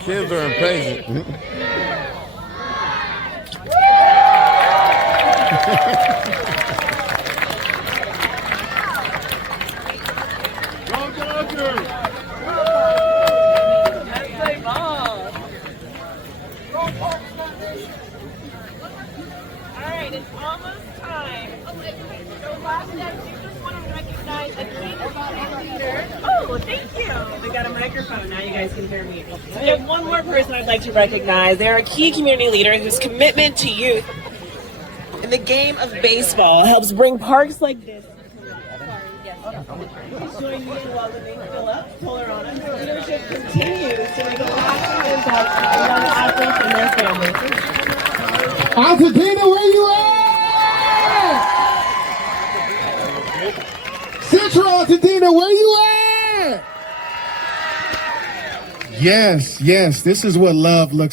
Kids are impatient. Alright, it's almost time. So last step, you just want to recognize a key community leader. Oh, thank you. We got a microphone. Now you guys can hear me. So we have one more person I'd like to recognize. They're a key community leader whose commitment to youth in the game of baseball helps bring parks like this. Please join me in welcoming Philip Polarona. His leadership continues to make a lasting impact on young athletes and their families. Altadena, where you at? Central Altadena, where you at? Yes, this is what love looks